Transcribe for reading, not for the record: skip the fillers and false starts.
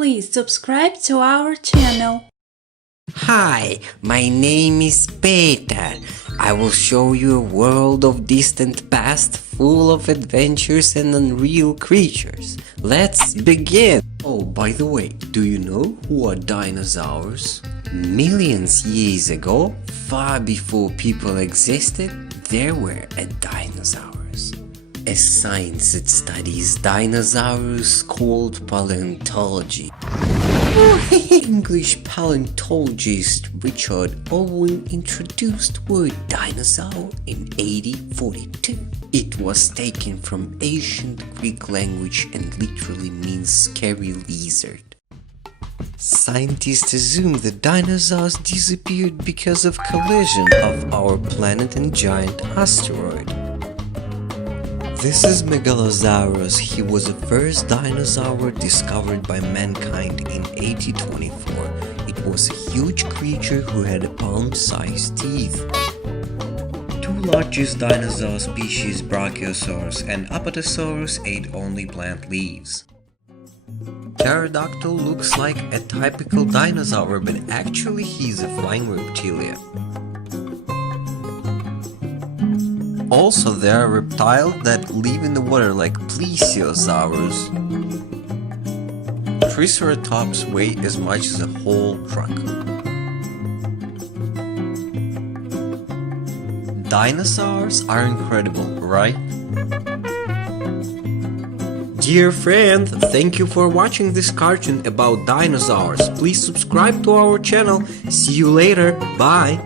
Please subscribe to our channel. Hi, my name is Peter. I will show you a world of distant past full of adventures and unreal creatures. Let's begin! Oh, by the way, do you know who are dinosaurs? Millions years ago, far before people existed, there were dinosaurs. A science that studies dinosaurs called paleontology. English paleontologist Richard Owen introduced word dinosaur in 1842. It was taken from ancient Greek language and literally means scary lizard. Scientists assume that dinosaurs disappeared because of collision of our planet and giant asteroid. This is Megalosaurus. He was the first dinosaur discovered by mankind in 1824. It was a huge creature who had palm-sized teeth. Two largest dinosaur species, Brachiosaurus and Apatosaurus, ate only plant leaves. Pterodactyl looks like a typical dinosaur, but actually he's a flying reptilian. Also, there are reptiles that live in the water like plesiosaurs. Triceratops weigh as much as a whole truck. Dinosaurs are incredible, right? Dear friend, thank you for watching this cartoon about dinosaurs. Please subscribe to our channel. See you later. Bye.